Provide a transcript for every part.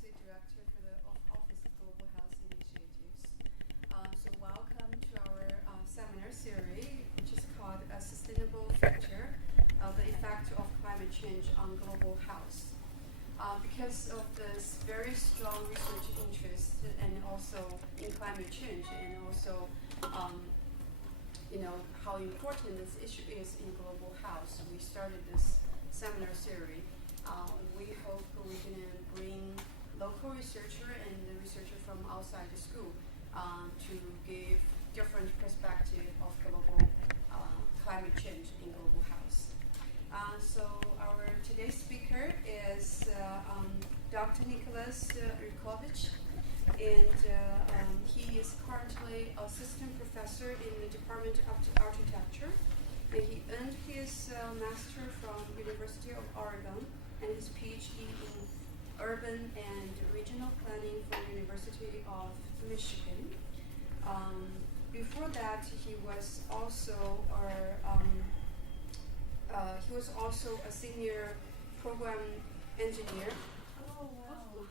Associate Director for the Office of Global Health Initiatives. So welcome to our seminar series, which is called A Sustainable Future, the Effect of Climate Change on Global Health. Because of this very strong research interest and also in climate change and also how important this issue is in global health, we started this seminar series. We hope we can bring local researcher and the researcher from outside the school to give different perspective of global climate change in global health. So our today's speaker is Dr. Nicholas Rajkovich, and he is currently assistant professor in the Department of Architecture, and he earned his master from University of Oregon and his PhD in urban and regional planning from University of Michigan. Before that, he was also a senior program engineer. Oh wow!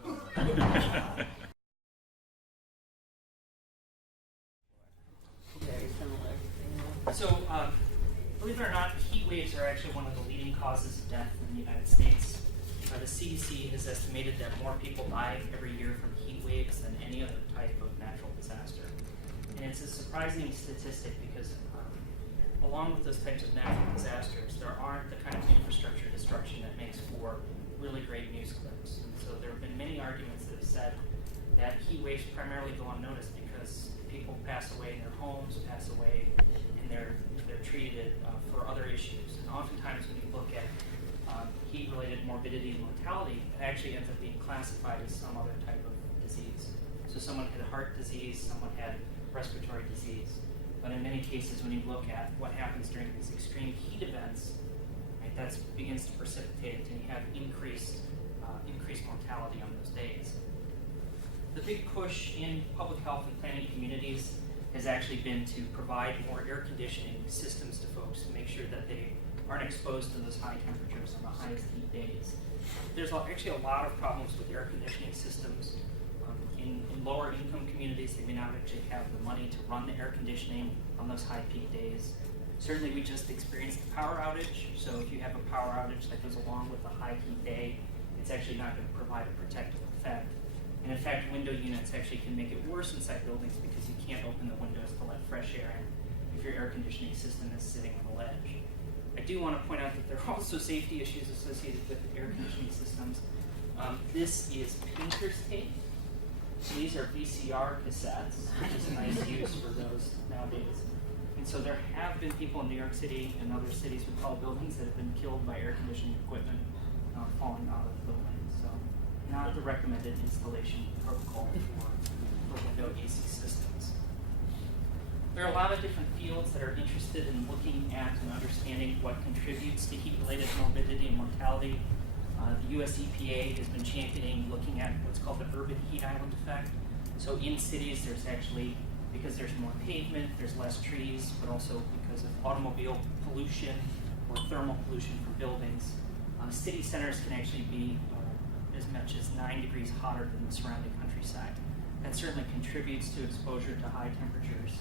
So, believe it or not, heat waves are actually one of the leading causes of death in the United States. The CDC has estimated that more people die every year from heat waves than any other type of natural disaster. And it's a surprising statistic because along with those types of natural disasters, there aren't the kind of infrastructure destruction that makes for really great news clips. And so there have been many arguments that have said that heat waves primarily go unnoticed because people pass away in their homes, pass away, and they're treated for other issues. And oftentimes when you look at heat-related morbidity and mortality, it actually ends up being classified as some other type of disease. So someone had heart disease, someone had respiratory disease. But in many cases, when you look at what happens during these extreme heat events, right, that begins to precipitate and you have increased mortality on those days. The big push in public health and planning communities has actually been to provide more air conditioning systems to folks to make sure that they aren't exposed to those high temperatures on the highest heat days. There's actually a lot of problems with air conditioning systems. In lower income communities, they may not actually have the money to run the air conditioning on those high peak days. Certainly we just experienced a power outage, so if you have a power outage that goes along with a high heat day, it's actually not going to provide a protective effect. And in fact, window units actually can make it worse inside buildings because you can't open the windows to let fresh air in if your air conditioning system is sitting on the ledge. I do want to point out that there are also safety issues associated with air conditioning systems. This is painter's tape. So these are VCR cassettes, which is a nice use for those nowadays. And so there have been people in New York City and other cities with tall buildings that have been killed by air conditioning equipment falling out of the building. So not the recommended installation protocol for window AC systems. There are a lot of different fields that are interested in looking at and understanding what contributes to heat-related morbidity and mortality. The US EPA has been championing looking at what's called the urban heat island effect. So in cities, there's actually, because there's more pavement, there's less trees, but also because of automobile pollution or thermal pollution from buildings, city centers can actually be as much as 9 degrees hotter than the surrounding countryside. That certainly contributes to exposure to high temperatures.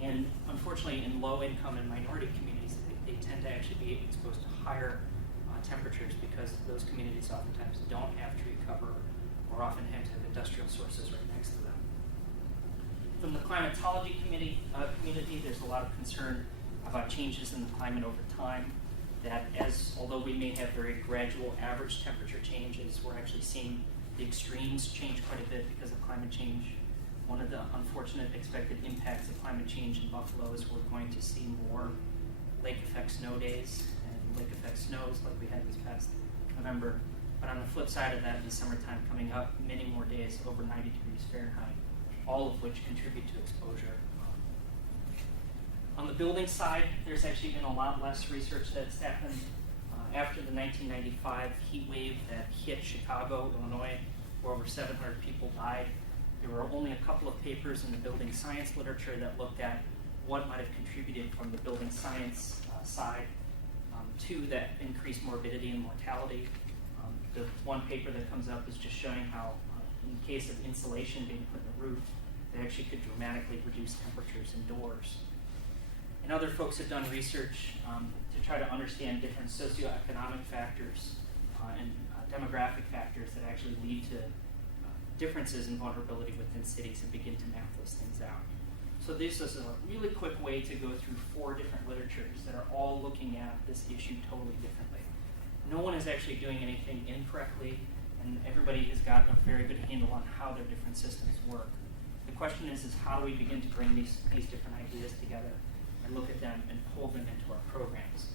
And unfortunately, in low-income and minority communities, they tend to actually be exposed to higher temperatures because those communities oftentimes don't have tree cover or oftentimes have industrial sources right next to them. From the climatology community, there's a lot of concern about changes in the climate over time. That although we may have very gradual average temperature changes, we're actually seeing the extremes change quite a bit because of climate change. One of the unfortunate expected impacts of climate change in Buffalo is we're going to see more lake effect snow days and lake effect snows like we had this past November. But on the flip side of that, in the summertime coming up, many more days over 90 degrees Fahrenheit, all of which contribute to exposure. On the building side, there's actually been a lot less research that's happened after the 1995 heat wave that hit Chicago, Illinois, where over 700 people died. There were only a couple of papers in the building science literature that looked at what might have contributed from the building science side to that increased morbidity and mortality. The one paper that comes up is just showing how in the case of insulation being put in the roof, they actually could dramatically reduce temperatures indoors. And other folks have done research to try to understand different socioeconomic factors and demographic factors that actually lead to differences in vulnerability within cities and begin to map those things out. So this is a really quick way to go through 4 different literatures that are all looking at this issue totally differently. No one is actually doing anything incorrectly, and everybody has got a very good handle on how their different systems work. The question is how do we begin to bring these different ideas together and look at them and pull them into our programs?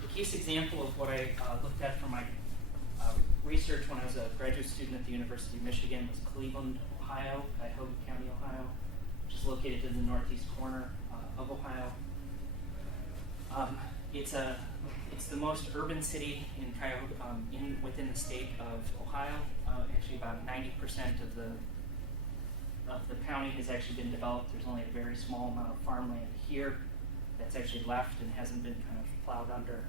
The case example of what I looked at for my research when I was a graduate student at the University of Michigan was Cleveland, Ohio, Cuyahoga County, Ohio, which is located in the northeast corner of Ohio. It's the most urban city in Cuyahoga, within the state of Ohio. Actually, about 90% of the county has actually been developed. There's only a very small amount of farmland here that's actually left and hasn't been kind of plowed under.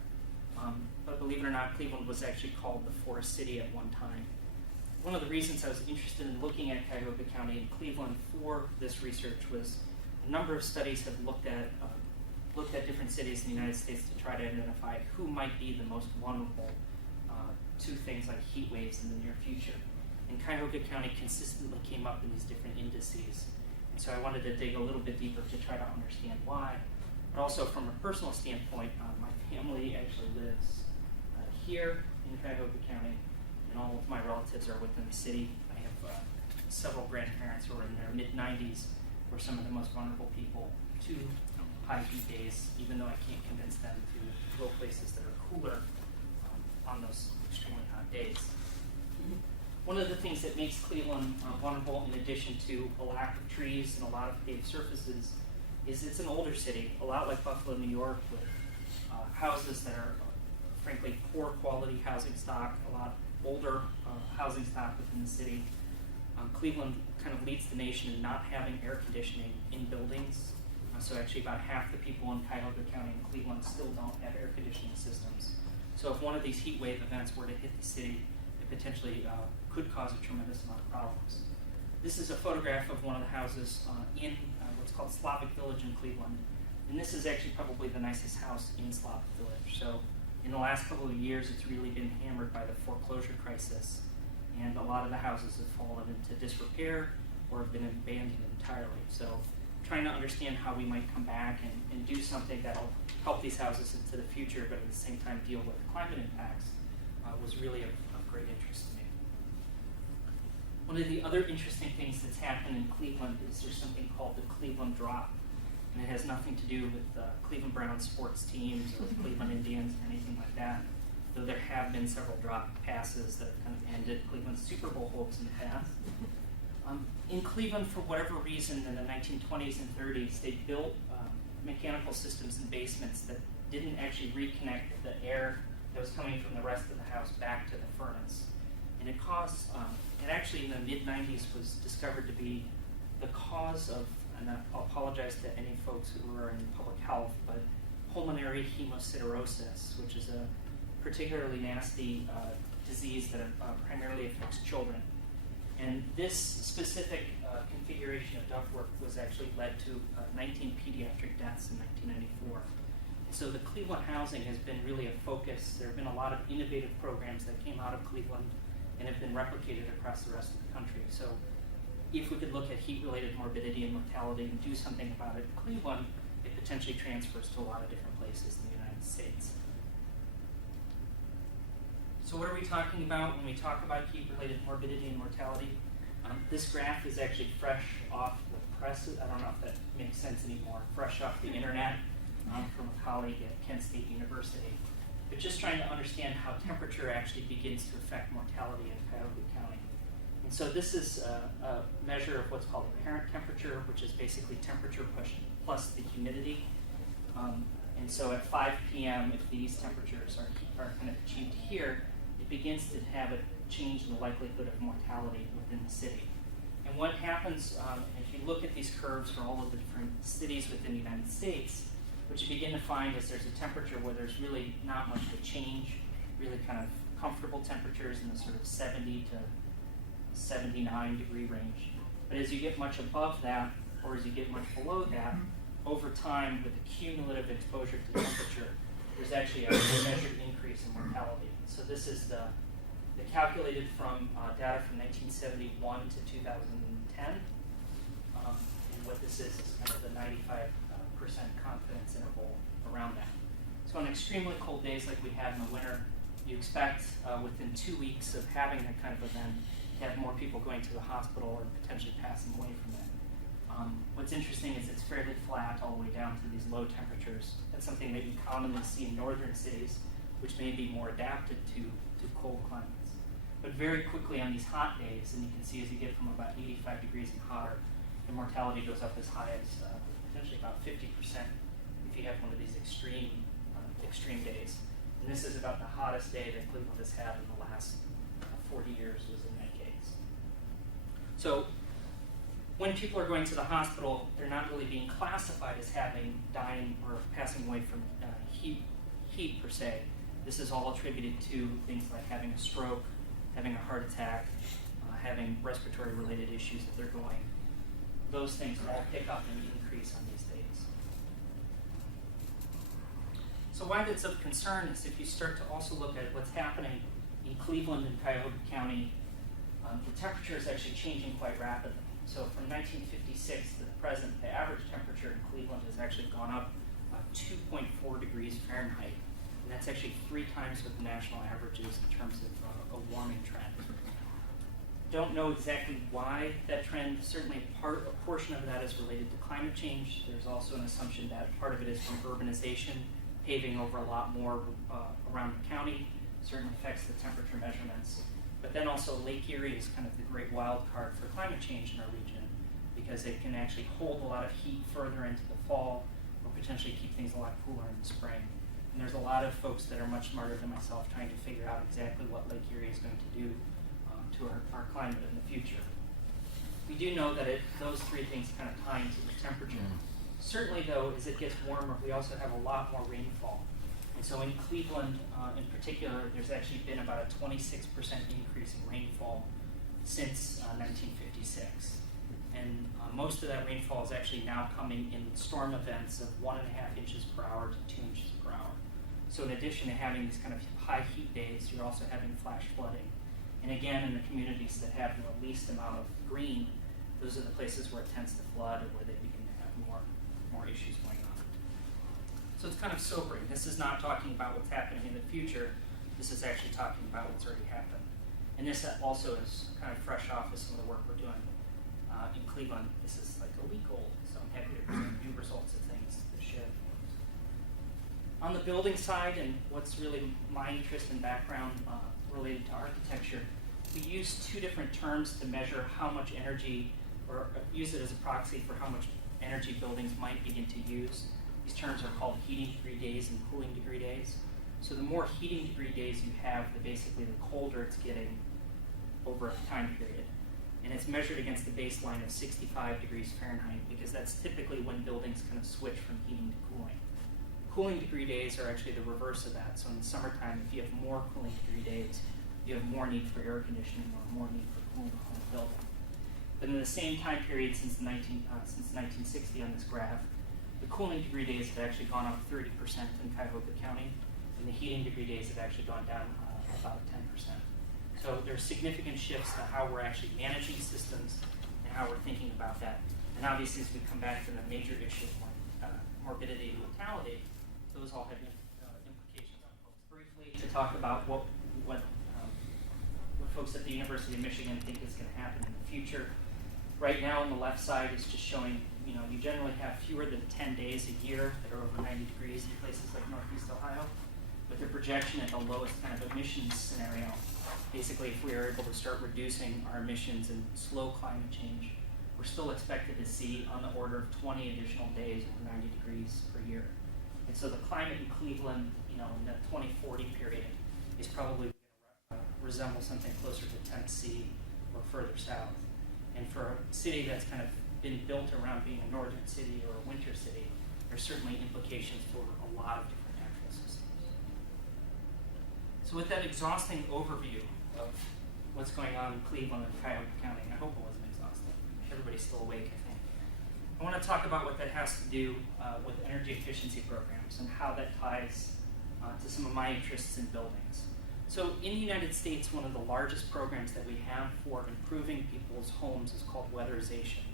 But believe it or not, Cleveland was actually called the Forest City at one time. One of the reasons I was interested in looking at Cuyahoga County and Cleveland for this research was a number of studies have looked at different cities in the United States to try to identify who might be the most vulnerable to things like heat waves in the near future. And Cuyahoga County consistently came up in these different indices. And so I wanted to dig a little bit deeper to try to understand why. But also from a personal standpoint, my family actually lives here in Cuyahoga County, and all of my relatives are within the city. I have several grandparents who are in their mid-90s, who are some of the most vulnerable people to high heat days, even though I can't convince them to go places that are cooler on those extremely hot days. One of the things that makes Cleveland vulnerable, in addition to a lack of trees and a lot of paved surfaces, is it's an older city, a lot like Buffalo, New York, with houses that are, frankly, poor quality housing stock, a lot older housing stock within the city. Cleveland kind of leads the nation in not having air conditioning in buildings. So actually about half the people in Cuyahoga County and Cleveland still don't have air conditioning systems. So if one of these heat wave events were to hit the city, it potentially could cause a tremendous amount of problems. This is a photograph of one of the houses in what's called Slavic Village in Cleveland. And this is actually probably the nicest house in Slavic Village. So in the last couple of years, it's really been hammered by the foreclosure crisis. And a lot of the houses have fallen into disrepair or have been abandoned entirely. So trying to understand how we might come back and do something that'll help these houses into the future, but at the same time deal with climate impacts was really of great interest to me. One of the other interesting things that's happened in Cleveland is there's something called the Cleveland Drop. And it has nothing to do with Cleveland Browns sports teams or the Cleveland Indians or anything like that, though there have been several drop passes that have kind of ended Cleveland's Super Bowl hopes in the past. In Cleveland, for whatever reason, in the 1920s and 30s, they built mechanical systems in basements that didn't actually reconnect the air that was coming from the rest of the house back to the furnace. And it caused, it actually in the mid-90s was discovered to be the cause of, and I apologize to any folks who are in public health, but pulmonary hemosiderosis, which is a particularly nasty disease that primarily affects children. And this specific configuration of ductwork was actually led to 19 pediatric deaths in 1994. So the Cleveland housing has been really a focus. There have been a lot of innovative programs that came out of Cleveland and have been replicated across the rest of the country. So if we could look at heat-related morbidity and mortality and do something about it in Cleveland, it potentially transfers to a lot of different places in the United States. So what are we talking about when we talk about heat-related morbidity and mortality? This graph is actually fresh off the press. I don't know if that makes sense anymore. Fresh off the internet from a colleague at Kent State University. But just trying to understand how temperature actually begins to affect mortality in Cuyahoga County. And so this is a measure of what's called apparent temperature, which is basically temperature plus the humidity. And so at 5 p.m., if these temperatures are kind of achieved here, it begins to have a change in the likelihood of mortality within the city. And what happens, if you look at these curves for all of the different cities within the United States, what you begin to find is there's a temperature where there's really not much to change, really kind of comfortable temperatures in the sort of 70 to 79 degree range. But as you get much above that, or as you get much below that, over time with the cumulative exposure to temperature, there's actually a measured increase in mortality. So this is the calculated from data from 1971 to 2010. And what this is kind of the 95% confidence interval around that. So on extremely cold days like we had in the winter, you expect within 2 weeks of having that kind of event to have more people going to the hospital or potentially passing away from it. What's interesting is it's fairly flat all the way down to these low temperatures. That's something that you commonly see in northern cities, which may be more adapted to cold climates. But very quickly on these hot days, and you can see as you get from about 85 degrees and hotter, the mortality goes up as high as potentially about 50% if you have one of these extreme days. And this is about the hottest day that Cleveland has had in the last 40 years was in that case. So when people are going to the hospital, they're not really being classified as dying or passing away from heat per se. This is all attributed to things like having a stroke, having a heart attack, having respiratory related issues that they're going. Those things all pick up and increase on these days. So why that's of concern is if you start to also look at what's happening in Cleveland and Cuyahoga County, the temperature is actually changing quite rapidly. So from 1956 to the present, the average temperature in Cleveland has actually gone up 2.4 degrees Fahrenheit. And that's actually 3 times what the national average is in terms of a warming trend. Don't know exactly why that trend. Certainly a portion of that is related to climate change. There's also an assumption that part of it is from urbanization, paving over a lot more around the county, certainly affects the temperature measurements. But then also Lake Erie is kind of the great wild card for climate change in our region because it can actually hold a lot of heat further into the fall or potentially keep things a lot cooler in the spring. And there's a lot of folks that are much smarter than myself trying to figure out exactly what Lake Erie is going to do to our climate in the future. We do know that those 3 things kind of tie into the temperature. Certainly though, as it gets warmer, we also have a lot more rainfall. And so in Cleveland in particular, there's actually been about a 26% increase in rainfall since 1956. And most of that rainfall is actually now coming in storm events of 1.5 inches per hour to 2 inches per hour. So in addition to having these kind of high heat days, you're also having flash flooding. And again, in the communities that have the least amount of green, those are the places where it tends to flood or where they begin to have more issues going on. So it's kind of sobering. This is not talking about what's happening in the future. This is actually talking about what's already happened. And this also is kind of fresh off of some of the work we're doing in Cleveland. This is like a week old, so I'm happy to present new results of things to share. On the building side, and what's really my interest and background related to architecture, we use 2 different terms to measure how much energy, or use it as a proxy for how much energy buildings might begin to use. These terms are called heating degree days and cooling degree days. So the more heating degree days you have, basically the colder it's getting over a time period. And it's measured against the baseline of 65 degrees Fahrenheit because that's typically when buildings kind of switch from heating to cooling. Cooling degree days are actually the reverse of that. So in the summertime, if you have more cooling degree days, you have more need for air conditioning or more need for cooling the whole building. But in the same time period since 1960 on this graph, the cooling degree days have actually gone up 30% in Cuyahoga County, and the heating degree days have actually gone down about 10%. So there's significant shifts to how we're actually managing systems and how we're thinking about that. And obviously, as we come back to the major issue of morbidity and mortality, those all have implications on folks. Briefly, to talk about what folks at the University of Michigan think is going to happen in the future. Right now on the left side is just showing, you generally have fewer than 10 days a year that are over 90 degrees in places like Northeast Ohio. But the projection at the lowest kind of emissions scenario, basically if we are able to start reducing our emissions and slow climate change, we're still expected to see on the order of 20 additional days over 90 degrees per year. And so the climate in Cleveland, in the 2040 period is probably resemble something closer to Tennessee or further south. And for a city that's kind of been built around being a northern city or a winter city, there's certainly implications for a lot of different natural systems. So with that exhausting overview of what's going on in Cleveland and Cuyahoga County. And I hope it wasn't exhaustive. Everybody's still awake, I think. I want to talk about what that has to do with energy efficiency programs and how that ties to some of my interests in buildings. So in the United States, one of the largest programs that we have for improving people's homes is called weatherization.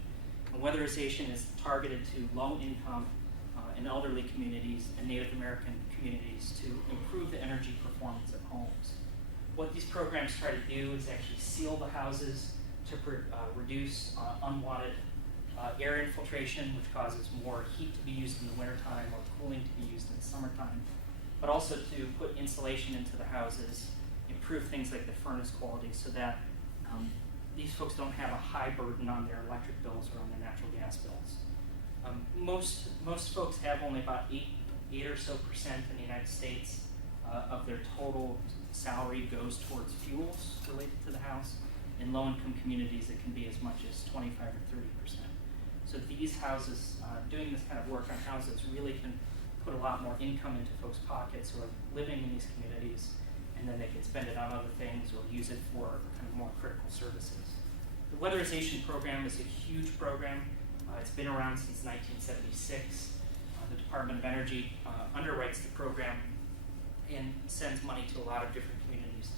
And weatherization is targeted to low-income and elderly communities and Native American communities to improve the energy performance of homes. What these programs try to do is actually seal the houses to reduce unwanted air infiltration, which causes more heat to be used in the wintertime or cooling to be used in the summertime, but also to put insulation into the houses, improve things like the furnace quality so that these folks don't have a high burden on their electric bills or on their natural gas bills. Most folks have only about 8 or so percent in the United States of their total salary goes towards fuels related to the house. In low-income communities, it can be as much as 25 or 30%. So these houses, doing this kind of work on houses really can put a lot more income into folks' pockets who are living in these communities, and then they can spend it on other things or use it for kind of more critical services. The weatherization program is a huge program. It's been around since 1976. The Department of Energy underwrites the program and sends money to a lot of different communities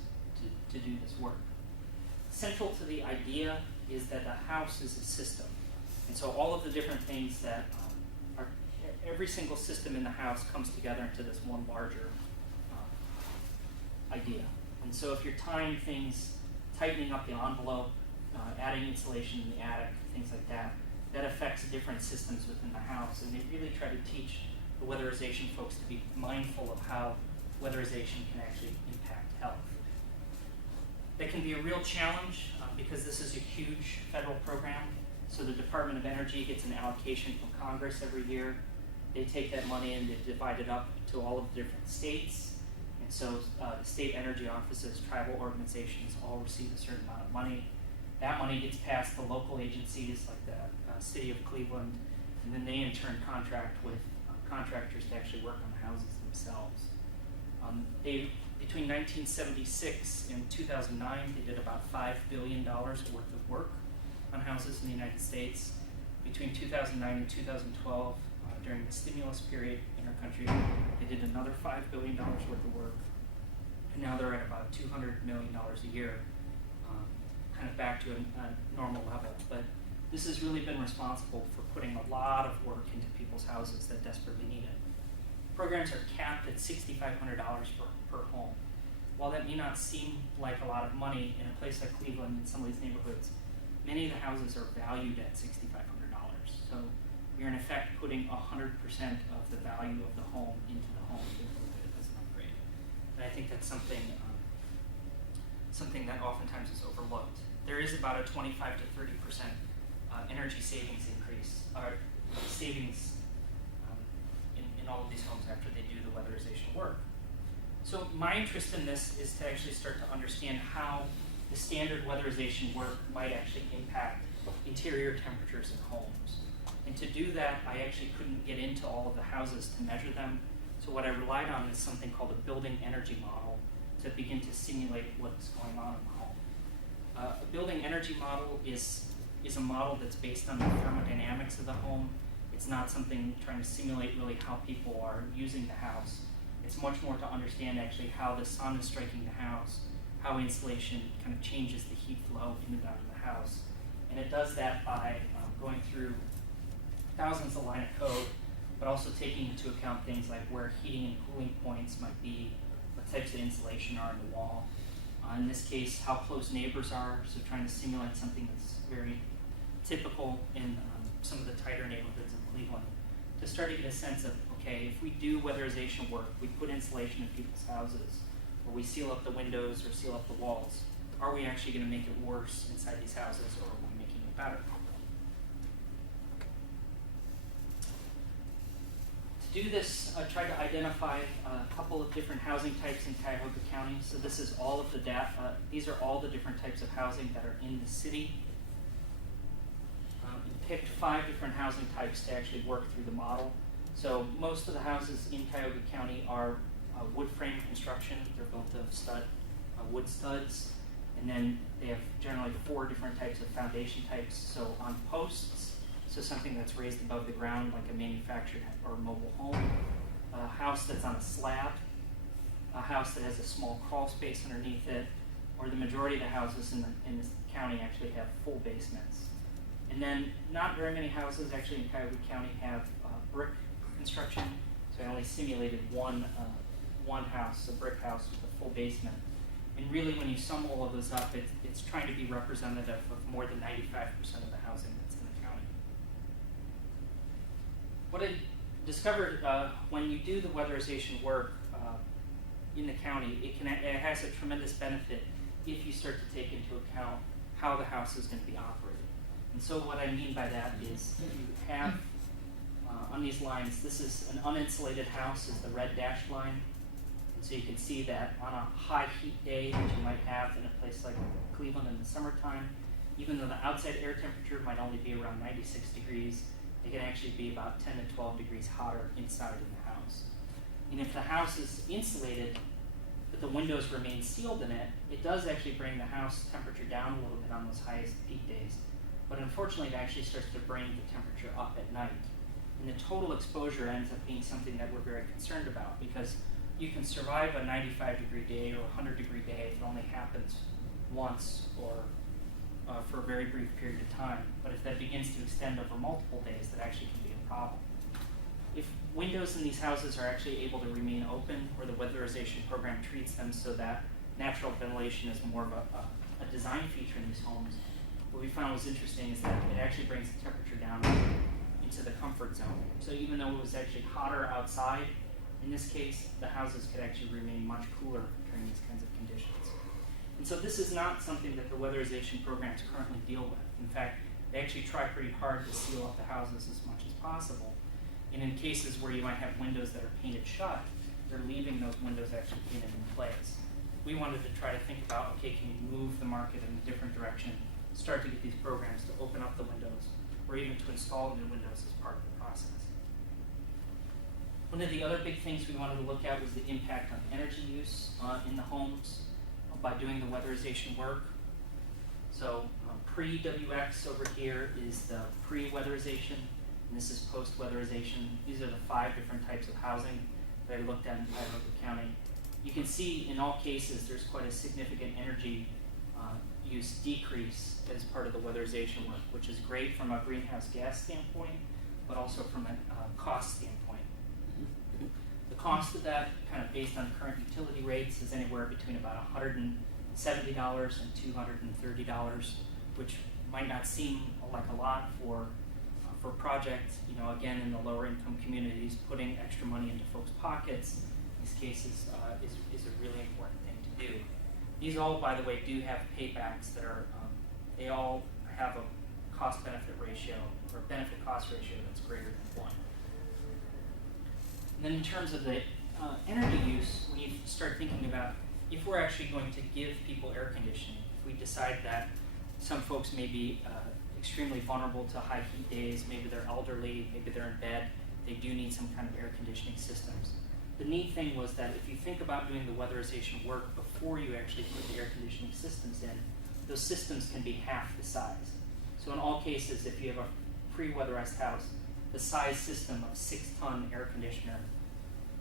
to do this work. Central to the idea is that a house is a system. And so all of the different things that every single system in the house comes together into this one larger idea. And so if you're tying things, tightening up the envelope, adding insulation in the attic, things like that, that affects different systems within the house. And they really try to teach the weatherization folks to be mindful of how weatherization can actually impact health. That can be a real challenge because this is a huge federal program. So the Department of Energy gets an allocation from Congress every year. They take that money and they divide it up to all of the different states. And so the state energy offices, tribal organizations all receive a certain amount of money. That money gets passed to local agencies like the city of Cleveland, and then they in turn contract with contractors to actually work on the houses themselves. Between 1976 and 2009, they did about $5 billion worth of work on houses in the United States. Between 2009 and 2012, during the stimulus period in our country, they did another $5 billion worth of work. And now they're at about $200 million a year, kind of back to a normal level. But this has really been responsible for putting a lot of work into people's houses that desperately need it. Programs are capped at $6,500 per home. While that may not seem like a lot of money in a place like Cleveland and some of these neighborhoods, many of the houses are valued at $6,500. So you're in effect putting 100% of the value of the home into the home to improve it as an upgrade. And I think that's something that oftentimes is overlooked. There is about a 25 to 30% energy savings increase, or savings in all of these homes after they do the weatherization work. So my interest in this is to actually start to understand how the standard weatherization work might actually impact interior temperatures in homes. And to do that, I actually couldn't get into all of the houses to measure them. So what I relied on is something called a building energy model to begin to simulate what's going on in the home. A building energy model is a model that's based on the thermodynamics of the home. It's not something trying to simulate really how people are using the house. It's much more to understand actually how the sun is striking the house, how insulation kind of changes the heat flow in and out of the house. And it does that by going through thousands of line of code, but also taking into account things like where heating and cooling points might be, what types of insulation are in the wall. In this case, how close neighbors are, so trying to simulate something that's very typical in some of the tighter neighborhoods in Cleveland, to start to get a sense of, okay, if we do weatherization work, we put insulation in people's houses, or we seal up the windows or seal up the walls, are we actually going to make it worse inside these houses, or are we making it better? To do this, I tried to identify a couple of different housing types in Cuyahoga County. So this is all of the data. These are all the different types of housing that are in the city. And picked 5 different housing types to actually work through the model. So most of the houses in Cuyahoga County are wood frame construction. They're built of wood studs, And then they have generally 4 different types of foundation types. So on posts, so something that's raised above the ground like a manufactured or mobile home, a house that's on a slab, a house that has a small crawl space underneath it, or the majority of the houses in this county actually have full basements. And then not very many houses actually in Cuyahoga County have brick construction, so I only simulated one house, a brick house with a full basement. And really when you sum all of those up, it's trying to be representative of more than 95% of the housing that's in the county. What I discovered when you do the weatherization work in the county, it has a tremendous benefit if you start to take into account how the house is going to be operated. And so what I mean by that is you have on these lines, this is an uninsulated house, is the red dashed line. And so you can see that on a high heat day that you might have in a place like Cleveland in the summertime, even though the outside air temperature might only be around 96 degrees, it can actually be about 10 to 12 degrees hotter inside in the house. And if the house is insulated, but the windows remain sealed in it, it does actually bring the house temperature down a little bit on those highest peak days. But unfortunately, it actually starts to bring the temperature up at night. And the total exposure ends up being something that we're very concerned about, because you can survive a 95-degree day or a 100-degree day if it only happens once or for a very brief period of time. But if that begins to extend over multiple days, that actually can be a problem. If windows in these houses are actually able to remain open, or the weatherization program treats them so that natural ventilation is more of a design feature in these homes, what we found was interesting is that it actually brings the temperature down into the comfort zone. So even though it was actually hotter outside, in this case, the houses could actually remain much cooler during these kinds of conditions. And so this is not something that the weatherization programs currently deal with. In fact, they actually try pretty hard to seal up the houses as much as possible. And in cases where you might have windows that are painted shut, they're leaving those windows actually painted in place. We wanted to try to think about, okay, can you move the market in a different direction, start to get these programs to open up the windows, or even to install new windows as part of the process. One of the other big things we wanted to look at was the impact on energy use in the homes by doing the weatherization work. So pre-WX over here is the pre-weatherization, and this is post-weatherization. These are the 5 different types of housing that I looked at in Cuyahoga County. You can see in all cases there's quite a significant energy use decrease as part of the weatherization work, which is great from a greenhouse gas standpoint, but also from a cost standpoint. The cost of that, kind of based on current utility rates, is anywhere between about $170 and $230, which might not seem like a lot for projects, again, in the lower income communities, putting extra money into folks' pockets in these cases is a really important thing to do. These all, by the way, do have paybacks that are, they all have a cost-benefit ratio, or benefit-cost ratio that's greater than 1. And then in terms of the energy use, when you start thinking about if we're actually going to give people air conditioning, if we decide that some folks may be extremely vulnerable to high heat days, maybe they're elderly, maybe they're in bed, they do need some kind of air conditioning systems. The neat thing was that if you think about doing the weatherization work before you actually put the air conditioning systems in, those systems can be half the size. So in all cases, if you have a pre-weatherized house, the size system of 6-ton air conditioner,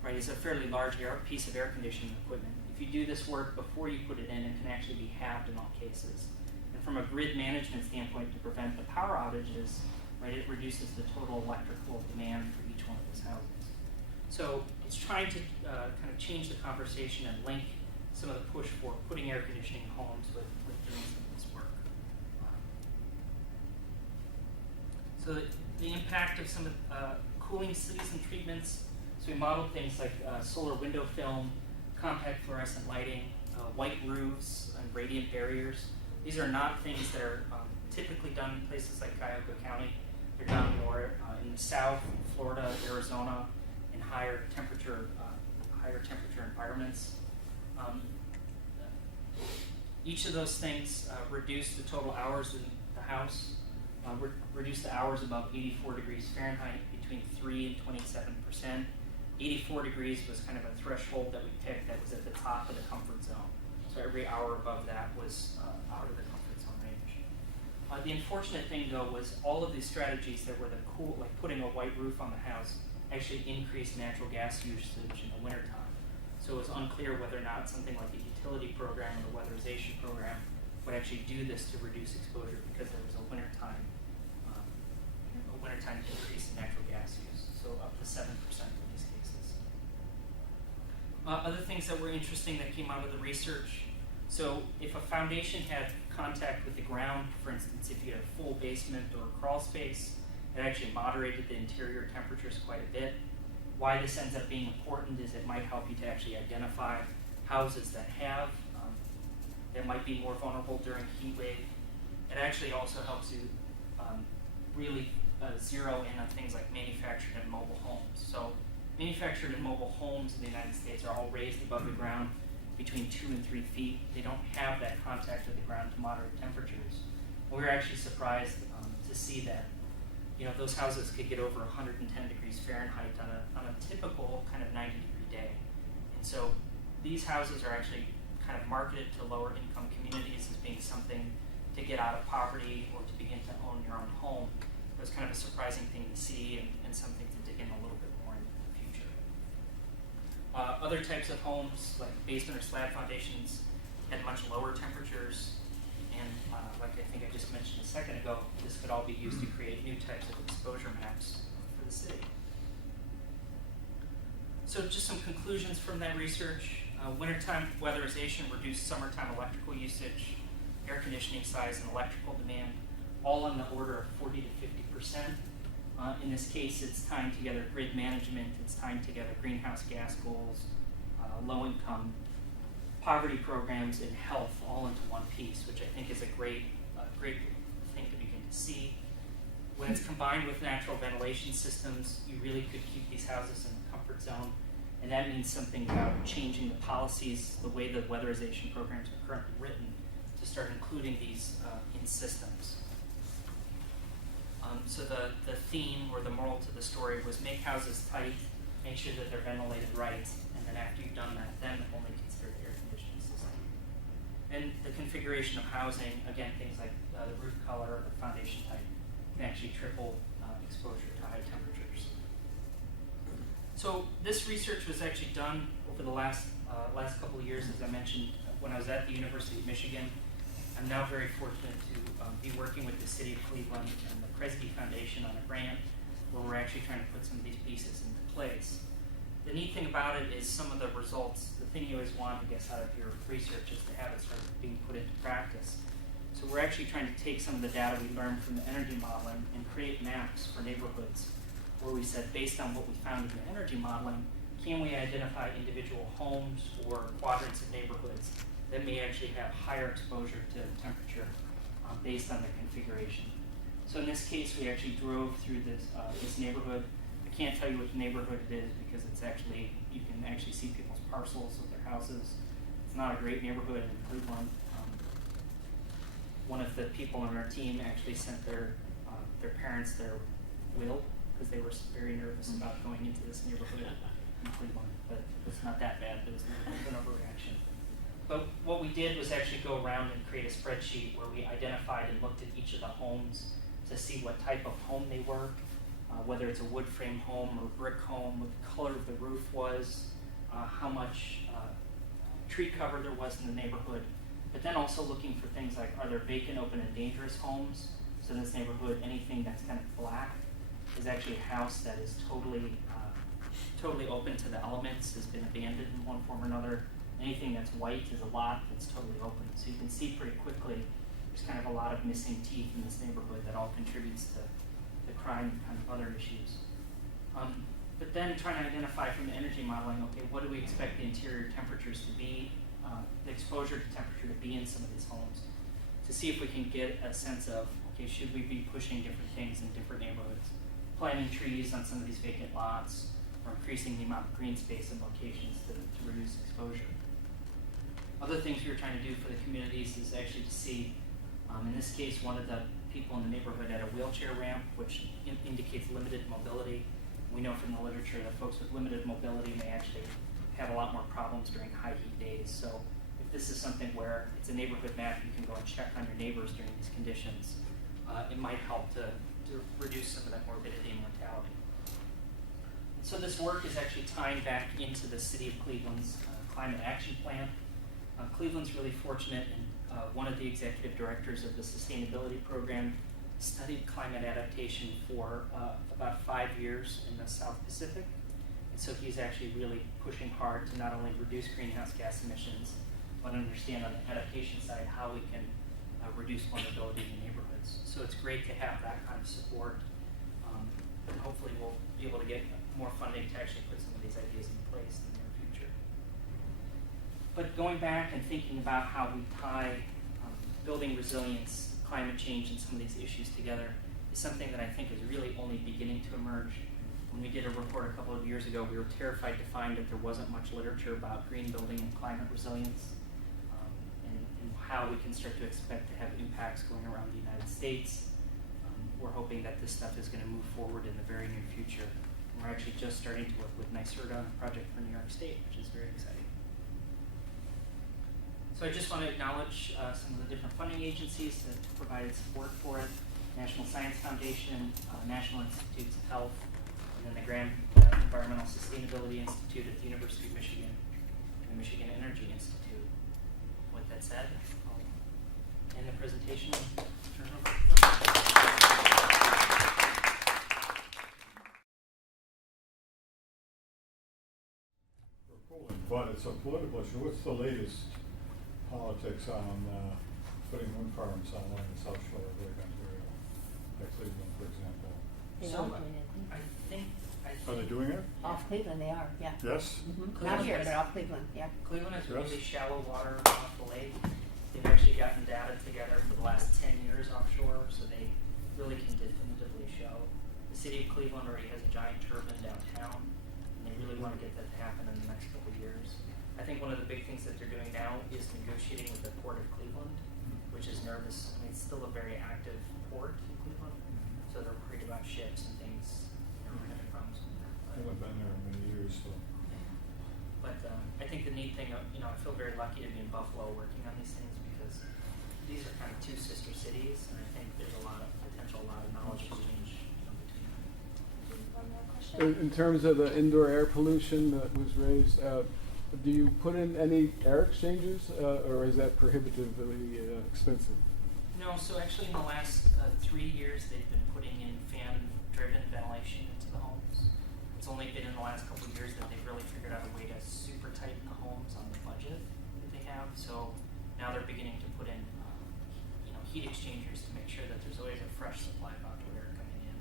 right, is a fairly large piece of air conditioning equipment. If you do this work before you put it can actually be halved in all cases. And from a grid management standpoint, to prevent the power outages, right, it reduces the total electrical demand for each one of those houses. So it's trying to kind of change the conversation and link some of the push for putting air conditioning in homes with doing some of this work. So the impact of some of cooling cities and treatments. So we modeled things like solar window film, compact fluorescent lighting, white roofs, and radiant barriers. These are not things that are typically done in places like Cuyahoga County. They're done more in the south, Florida, Arizona, in higher temperature environments. Each of those things reduce the total hours in the house, reduce the hours above 84 degrees Fahrenheit between 3 and 27%. 84 degrees was kind of a threshold that we picked that was at the top of the comfort zone. So every hour above that was out of the comfort zone range. The unfortunate thing though was all of these strategies that were the cool, like putting a white roof on the house, actually increased natural gas usage in the wintertime. So it was unclear whether or not something like a utility program or the weatherization program would actually do this to reduce exposure because there was a wintertime increase in natural gas use, so up to 7% in these cases. Other things that were interesting that came out of the research, so if a foundation had contact with the ground, for instance, if you had a full basement or a crawl space, it actually moderated the interior temperatures quite a bit. Why this ends up being important is it might help you to actually identify houses that that might be more vulnerable during a heat wave. It actually also helps you really zero in on things like manufactured and mobile homes. So manufactured and mobile homes in the United States are all raised above the ground between 2 and 3 feet. They don't have that contact with the ground to moderate temperatures. We were actually surprised to see that those houses could get over 110 degrees Fahrenheit on a typical kind of 90-degree day. And so these houses are actually kind of marketed to lower income communities as being something to get out of poverty or to begin to own your own home. It was kind of a surprising thing to see and something to dig in a little bit more in the future. Other types of homes, like basement or slab foundations, had much lower temperatures. And like I think I just mentioned a second ago, this could all be used to create new types of exposure maps for the city. So just some conclusions from that research. Wintertime weatherization reduced summertime electrical usage, air conditioning size, and electrical demand, all on the order of 40 to 50%. In this case, it's tying together grid management, it's tying together greenhouse gas goals, low income, poverty programs, and health all into one piece, which I think is a great thing to begin to see. When it's combined with natural ventilation systems, you really could keep these houses in the comfort zone. And that means something about changing the policies, the way the weatherization programs are currently written, to start including these in systems. So the theme or the moral to the story was make houses tight, make sure that they're ventilated right, and then after you've done that, then only consider the air conditioning system. And the configuration of housing, again, things like the roof color or the foundation type, can actually triple exposure to high temperatures. So this research was actually done over the last couple of years, as I mentioned, when I was at the University of Michigan. I'm now very fortunate to be working with the City of Cleveland and the Kresge Foundation on a grant where we're actually trying to put some of these pieces into place. The neat thing about it is some of the results, the thing you always want, I guess, out of your research is to have it start being put into practice. So we're actually trying to take some of the data we learned from the energy modeling and create maps for neighborhoods where we said, based on what we found in the energy modeling, can we identify individual homes or quadrants of neighborhoods that may actually have higher exposure to temperature based on the configuration. So in this case, we actually drove through this neighborhood. I can't tell you which neighborhood it is because it's actually, you can actually see people's parcels of their houses. It's not a great neighborhood in Cleveland. One of the people on our team actually sent their parents their will because they were very nervous about going into this neighborhood in Cleveland, but it's not that bad. It was an overreaction. But what we did was actually go around and create a spreadsheet where we identified and looked at each of the homes to see what type of home they were, whether it's a wood frame home or brick home, what the color of the roof was, how much tree cover there was in the neighborhood, but then also looking for things like, are there vacant, open, and dangerous homes? So in this neighborhood, anything that's kind of black is actually a house that is totally open to the elements, has been abandoned in one form or another. Anything that's white is a lot that's totally open. So you can see pretty quickly there's kind of a lot of missing teeth in this neighborhood that all contributes to the crime and kind of other issues. But then trying to identify from the energy modeling, okay, what do we expect the interior temperatures to be, the exposure to temperature to be in some of these homes, to see if we can get a sense of, okay, should we be pushing different things in different neighborhoods, planting trees on some of these vacant lots, or increasing the amount of green space in locations to reduce exposure. Other things we were trying to do for the communities is actually to see, in this case, one of the people in the neighborhood had a wheelchair ramp, which indicates limited mobility. We know from the literature that folks with limited mobility may actually have a lot more problems during high heat days. So if this is something where it's a neighborhood map, you can go and check on your neighbors during these conditions, it might help to reduce some of that morbidity and mortality. So this work is actually tying back into the City of Cleveland's Climate Action Plan. Cleveland's really fortunate, and one of the executive directors of the sustainability program studied climate adaptation for about 5 years in the South Pacific. And so he's actually really pushing hard to not only reduce greenhouse gas emissions, but understand on the adaptation side how we can reduce vulnerability in neighborhoods. So it's great to have that kind of support. And hopefully we'll be able to get more funding to actually put some of these ideas in place in the near future. But going back and thinking about how we tie building resilience, climate change, and some of these issues together is something that I think is really only beginning to emerge. When we did a report a couple of years ago, we were terrified to find that there wasn't much literature about green building and climate resilience, and how we can start to expect to have impacts going around the United States. We're hoping that this stuff is going to move forward in the very near future. And we're actually just starting to work with NYSERDA on a project for New York State, which is very exciting. So I just want to acknowledge some of the different funding agencies that provided support for it. National Science Foundation, National Institutes of Health, and then the Grand Environmental Sustainability Institute at the University of Michigan, and the Michigan Energy Institute. With that said, I'll end the presentation and turn it over. But it's a political issue. What's the latest politics on putting wind farms on along the South Shore of Lake Ontario, like Cleveland, for example? They So, are doing it. I think Are they doing it? Off Cleveland, they are, yeah. Yes? Mm-hmm. Cleveland Not here, has- but off Cleveland, yeah. Cleveland has Yes. really shallow water off the lake. They've actually gotten data together for the last 10 years offshore, so they really can definitively show. The city of Cleveland already has a giant turbine downtown, and they really want to get that to happen in the next couple of years. I think one of the big things that they're doing now is negotiating with the Port of Cleveland, which is nervous. I mean, it's still a very active port in Cleveland, so they're worried about ships and things, having problems with that. I haven't been there in many years, so. But I think the neat thing, I feel very lucky to be in Buffalo working on these things, because these are kind of two sister cities, and I think there's a lot of potential, a lot of knowledge exchange between them. One more question? In terms of the indoor air pollution that was raised, do you put in any air exchanges, or is that prohibitively expensive? No, so actually in the last 3 years, they've been putting in fan-driven ventilation into the homes. It's only been in the last couple of years that they've really figured out a way to super tighten the homes on the budget that they have. So now they're beginning to put in, heat exchangers to make sure that there's always a fresh supply of outdoor air coming in.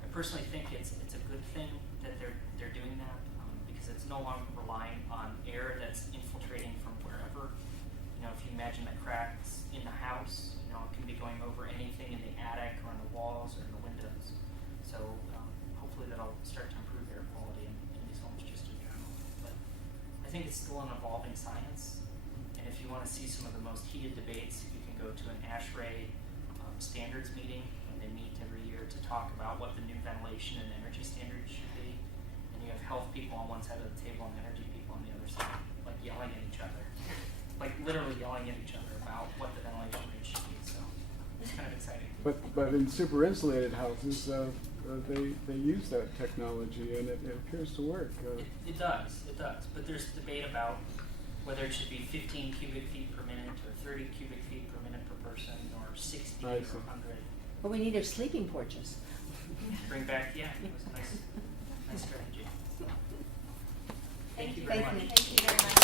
I personally think it's a good thing that they're doing that, because it's no longer relying on air that's infiltrating from wherever. If you imagine the cracks in the house, it can be going over anything in the attic or on the walls or in the windows. So hopefully that'll start to improve air quality in these homes just in general. But I think it's still an evolving science. And if you want to see some of the most heated debates, you can go to an ASHRAE standards meeting, when they meet every year to talk about what the new ventilation and energy standards should be. And you have health people on one side of the table and energy people on the other side, like yelling at each other. Like literally yelling at each other about what the ventilation rate should be. So it's kind of exciting. But in super insulated houses, they use that technology, and it appears to work. It does. But there's debate about whether it should be 15 cubic feet per minute or 30 cubic feet per minute per person or 60 or 100. But we need our sleeping porches. Bring back, it was a nice strategy. Thank you very Thank much. you. Thank you very much.